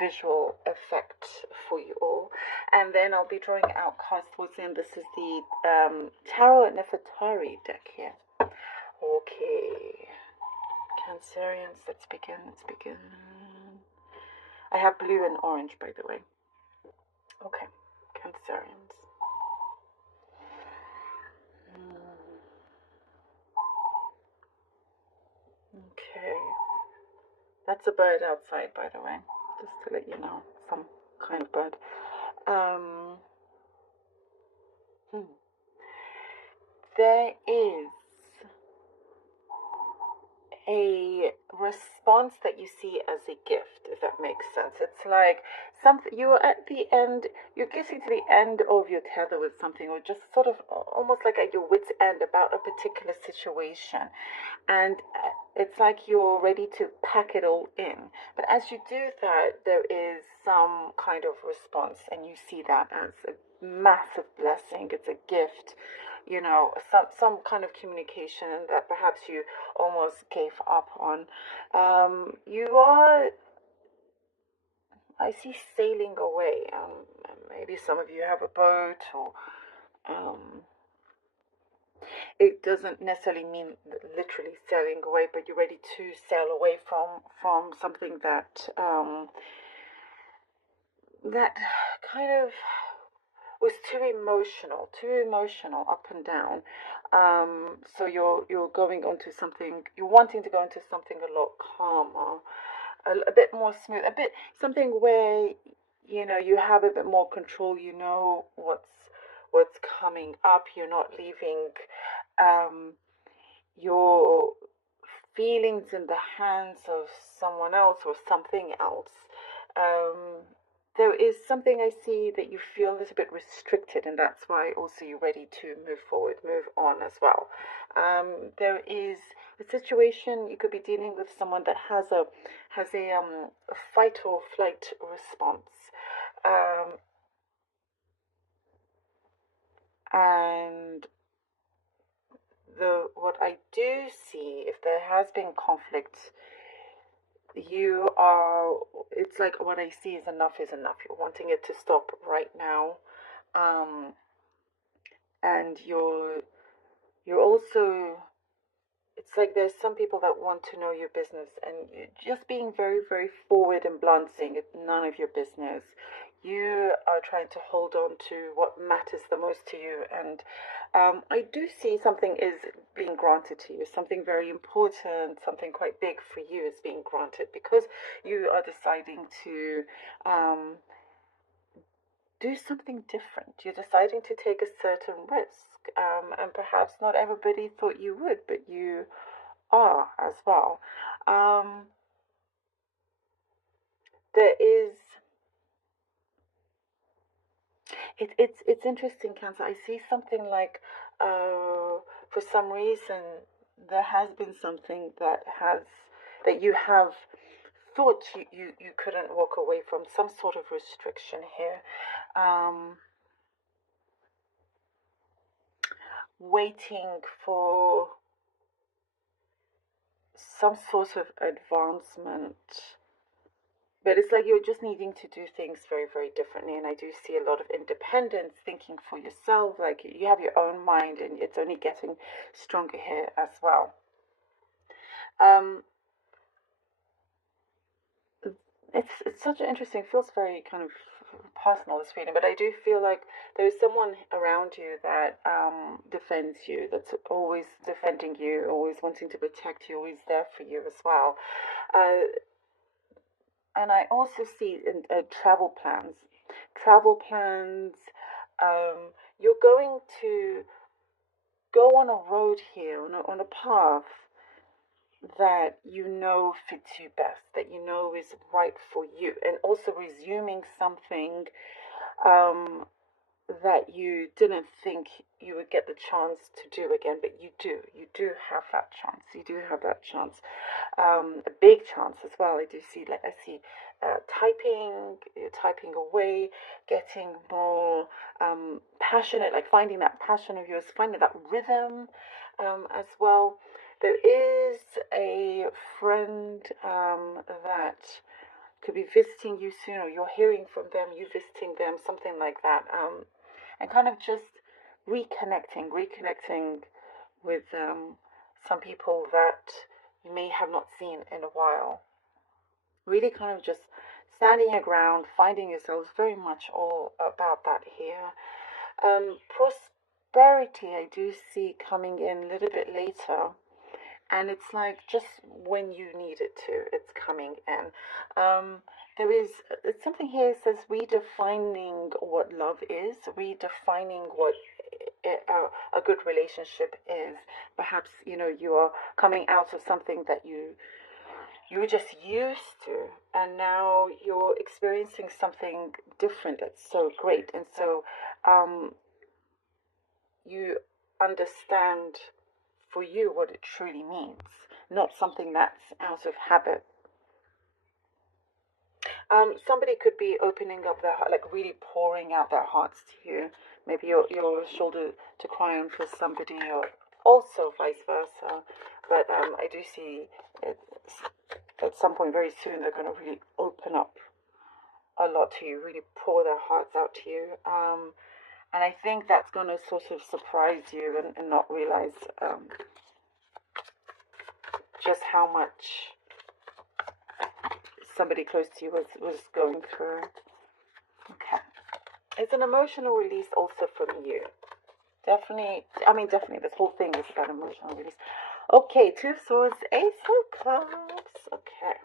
visual effect for you all. And then I'll be drawing out cards towards the end. This is the Tarot Nefertari deck here. Okay, Cancerians, let's begin, let's begin. I have blue and orange, by the way. Okay, Cancerians. Okay, that's a bird outside, by the way, just to let you know, some kind of bird. There is a response that you see as a gift, if that makes sense. It's like something you're at the end, you're getting to the end of your tether with something, or just sort of almost like at your wit's end about a particular situation. And it's like you're ready to pack it all in. But as you do that, there is some kind of response, and you see that as a massive blessing. It's a gift, you know, some kind of communication that perhaps you almost gave up on. You are, I see, sailing away. Maybe some of you have a boat, or it doesn't necessarily mean literally sailing away, but you're ready to sail away from something that that kind of was too emotional up and down. So you're going onto something, you're wanting to go into something a lot calmer, a bit more smooth, a bit something where you know you have a bit more control. You know what's coming up. You're not leaving your feelings in the hands of someone else or something else. There is something I see that you feel a little bit restricted, and that's why also you're ready to move forward, move on as well. There is a situation you could be dealing with someone that has a fight or flight response, and what I do see, if there has been conflict, you are, it's like what I see is enough is enough. You're wanting it to stop right now. And you're also, it's like there's some people that want to know your business, and you're just being very, very forward and blunt, saying it's none of your business. You are trying to hold on to what matters the most to you. And I do see something is being granted to you, something very important, something quite big for you is being granted because you are deciding to do something different. You're deciding to take a certain risk. And perhaps not everybody thought you would, but you are as well. There is, it's interesting, Cancer. I see something like, for some reason, there has been something that you have thought you couldn't walk away from, some sort of restriction here. Waiting for some sort of advancement, but it's like you're just needing to do things very, very differently. And I do see a lot of independence, thinking for yourself, like you have your own mind, and it's only getting stronger here as well. It's such an interesting, feels very kind of personal, this feeling, but I do feel like there's someone around you that defends you, that's always defending you, always wanting to protect you, always there for you as well. And I also see in travel plans. Travel plans. You're going to go on a road here, on a path that you know fits you best, that you know is right for you, and also resuming something that you didn't think you would get the chance to do again, but you do. You do have that chance. You do have that chance. A big chance as well. I do see, like, I see typing away, getting more passionate, like finding that passion of yours, finding that rhythm as well. There is a friend that could be visiting you soon, or you're hearing from them, you visiting them, something like that. And kind of just reconnecting with some people that you may have not seen in a while. Really kind of just standing your ground, finding yourselves, very much all about that here. Prosperity, I do see coming in a little bit later. And it's like just when you need it to, it's coming in. There is it's something here. It says redefining what love is, redefining what a good relationship is. Perhaps you are coming out of something that you were just used to, and now you're experiencing something different that's so great, and so you understand for you what it truly means, not something that's out of habit. Somebody could be opening up their heart, like really pouring out their hearts to you. Maybe your shoulder to cry on for somebody, or also vice versa. But I do see it, at some point very soon they're going to really open up a lot to you, really pour their hearts out to you. And I think that's going to sort of surprise you, and not realize just how much somebody close to you was going through. Okay. It's an emotional release also from you. Definitely, this whole thing is about emotional release. Okay, Two of Swords, Ace of Cups. Okay.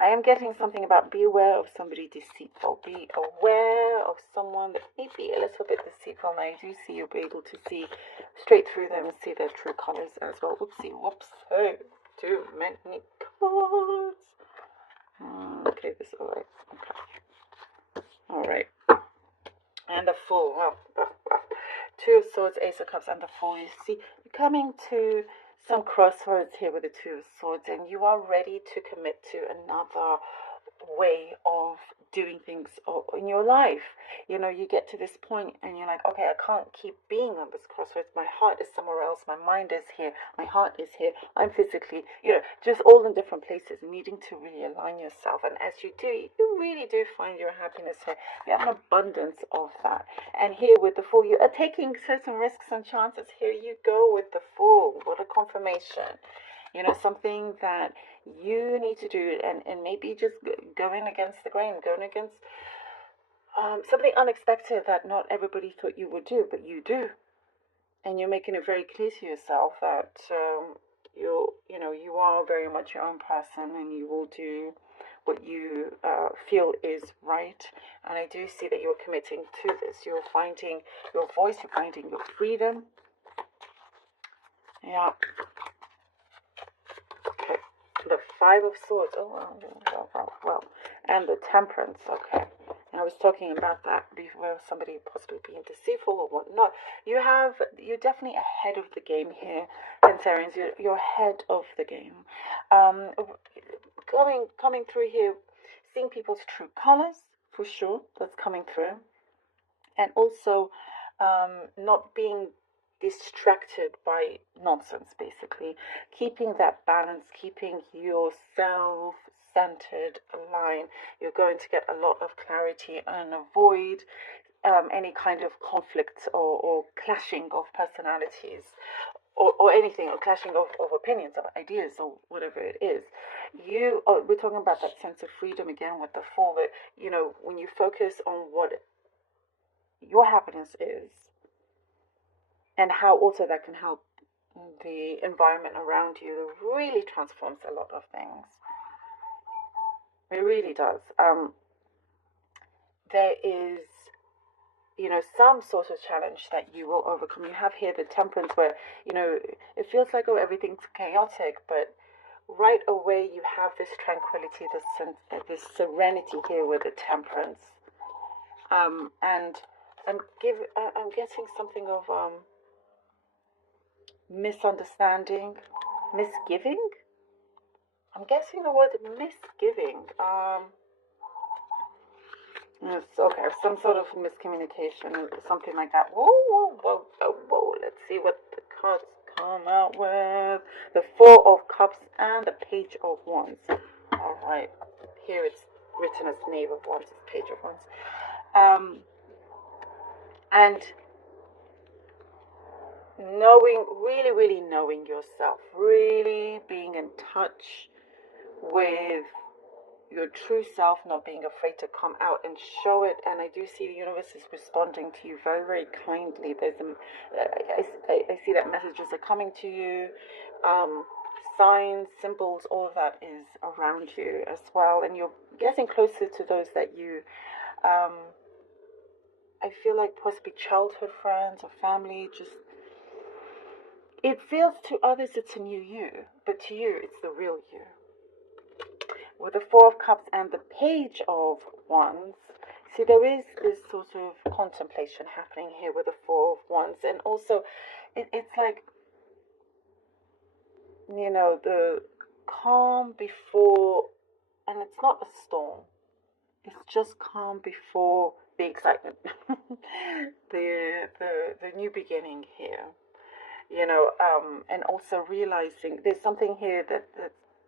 I am getting something about be aware of somebody deceitful. Be aware of someone that may be a little bit deceitful. And I do see you'll be able to see straight through them and see their true colors as well. Whoopsie, whoops. Oh, too many cards. Okay, this is all right. Okay. All right. And the Fool. Well, Two of Swords, Ace of Cups, and the Fool. You see, you're coming to some crossroads here with the Two of Swords, and you are ready to commit to another way of doing things in your life. You get to this point and you're like, okay, I can't keep being on this crossroads. My heart is somewhere else. My mind is here. My heart is here. I'm physically, just all in different places, needing to really align yourself. And as you do, you really do find your happiness here. You have an abundance of that. And here with the Fool, you are taking certain risks and chances. Here you go with the Fool. What a confirmation. Something that you need to do, and maybe just going against the grain, going against something unexpected that not everybody thought you would do, but you do. And you're making it very clear to yourself that you are very much your own person, and you will do what you feel is right. And I do see that you're committing to this. You're finding your voice, you're finding your freedom. Yeah. Okay. The Five of Swords. Oh, well. And the Temperance. Okay. And I was talking about that before, somebody possibly being deceitful or whatnot. You're definitely ahead of the game here, Cancerians. You're ahead of the game. Coming through here, seeing people's true colors, for sure. That's coming through. And also not being distracted by nonsense, basically. Keeping that balance, keeping yourself centered, aligned. You're going to get a lot of clarity and avoid any kind of conflict or clashing of personalities. Or anything, or clashing of opinions, of ideas, or whatever it is. We're talking about that sense of freedom again with the Fool. That when you focus on what your happiness is, and how also that can help the environment around you, it really transforms a lot of things. It really does. There is, some sort of challenge that you will overcome. You have here the Temperance, where, it feels like, everything's chaotic, but right away you have this tranquility, this serenity here with the Temperance. And I'm getting something of misunderstanding, misgiving. I'm guessing the word misgiving. Yes, okay, some sort of miscommunication, something like that. Whoa. Let's see what the cards come out with the Four of Cups and the Page of Wands. All right, here it's written as Knave of Wands, Page of Wands. And knowing, really knowing yourself, really being in touch with your true self, not being afraid to come out and show it. And I do see the universe is responding to you very kindly. There's I see that messages are coming to you, signs, symbols, all of that is around you as well, and you're getting closer to those that you I feel like possibly childhood friends or family. Just, it feels to others it's a new you, but to you it's the real you. With the Four of Cups and the Page of Wands, see, there is this sort of contemplation happening here with the Four of Wands. And also, it's like, you know, the calm before, and it's not a storm. It's just calm before the excitement, the new beginning here. You know, and also realizing there's something here that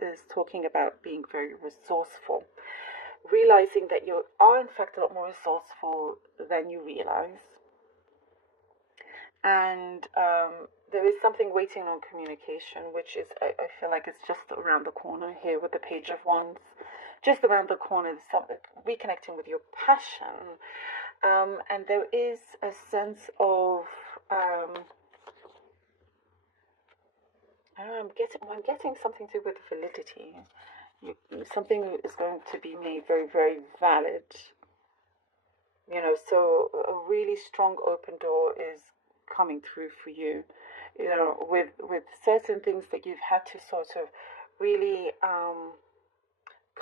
is talking about being very resourceful, realizing that you are in fact a lot more resourceful than you realize, and there is something waiting on communication, which is I feel like it's just around the corner here with the Page of Wands. Just around the corner, something reconnecting with your passion, and there is a sense of I'm getting something to do with validity. Something is going to be made very valid. You know, so a really strong open door is coming through for you. You know, with certain things that you've had to sort of really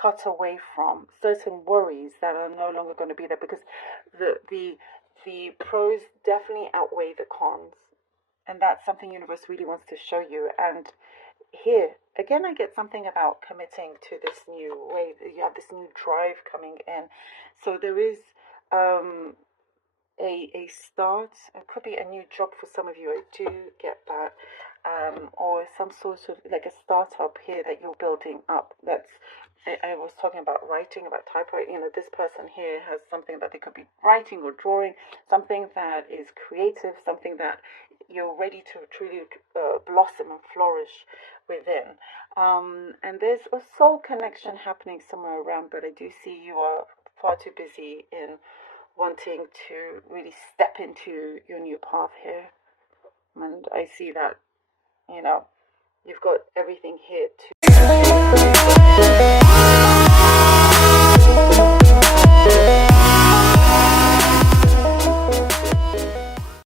cut away from, certain worries that are no longer going to be there, because the pros definitely outweigh the cons. And that's something universe really wants to show you. And here, again, I get something about committing to this new way. You have this new drive coming in. So there is a start. It could be a new job for some of you. I do get that. Or some sort of like a startup here that you're building up. That's, I was talking about writing, about typewriting. You know, this person here has something that they could be writing or drawing, something that is creative, something that you're ready to truly blossom and flourish within. And there's a soul connection happening somewhere around, but I do see you are far too busy in wanting to really step into your new path here. And I see that, you know, you've got everything here to